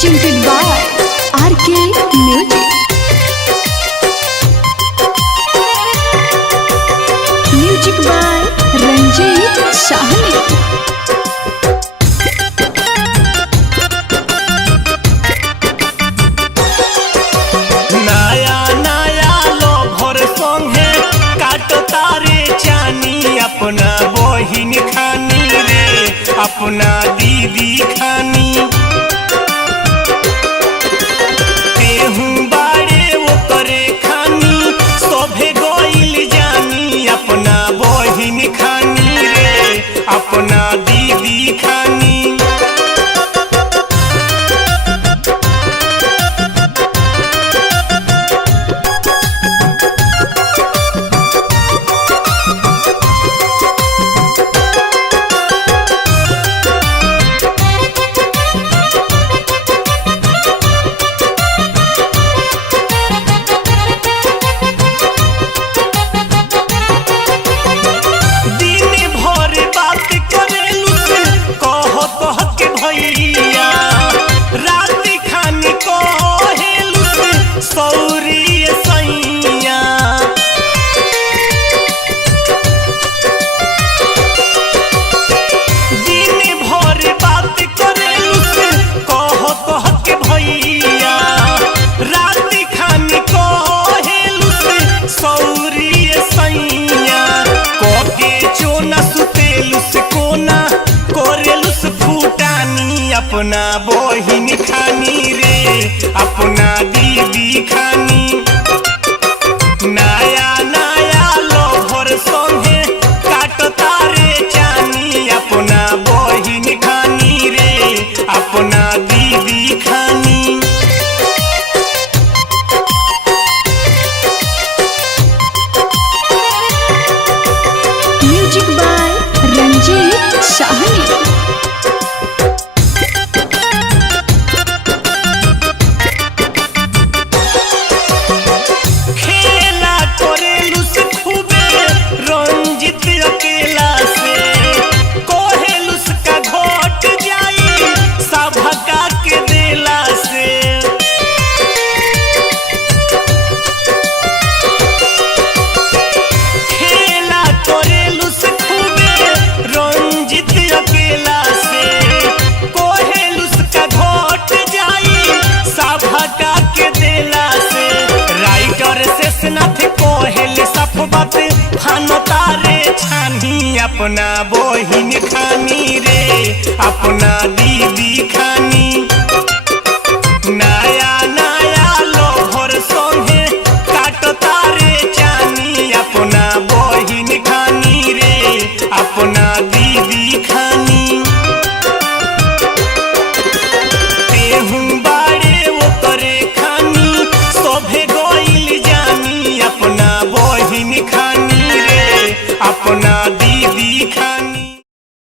presented by RK Music. Music by Ranjit Sahni. नया नया लोभर संगे काटो तारे चानी अपना बहिन खानी रे अपना दीदी खानी तेहू बाड़े वो करे खानी सोभे गोइल जानी अपना बहिन खानी रे अपना दीदी खानी अपना बहिन खानी रे अपना दीदी खानी नया नया लोभर संगे काटो तारे चानी अपना बहिन खानी रे अपना दीदी खानी Music by Ranjit Sahni. अपना बहिन खानी रे अपना दीदी खानी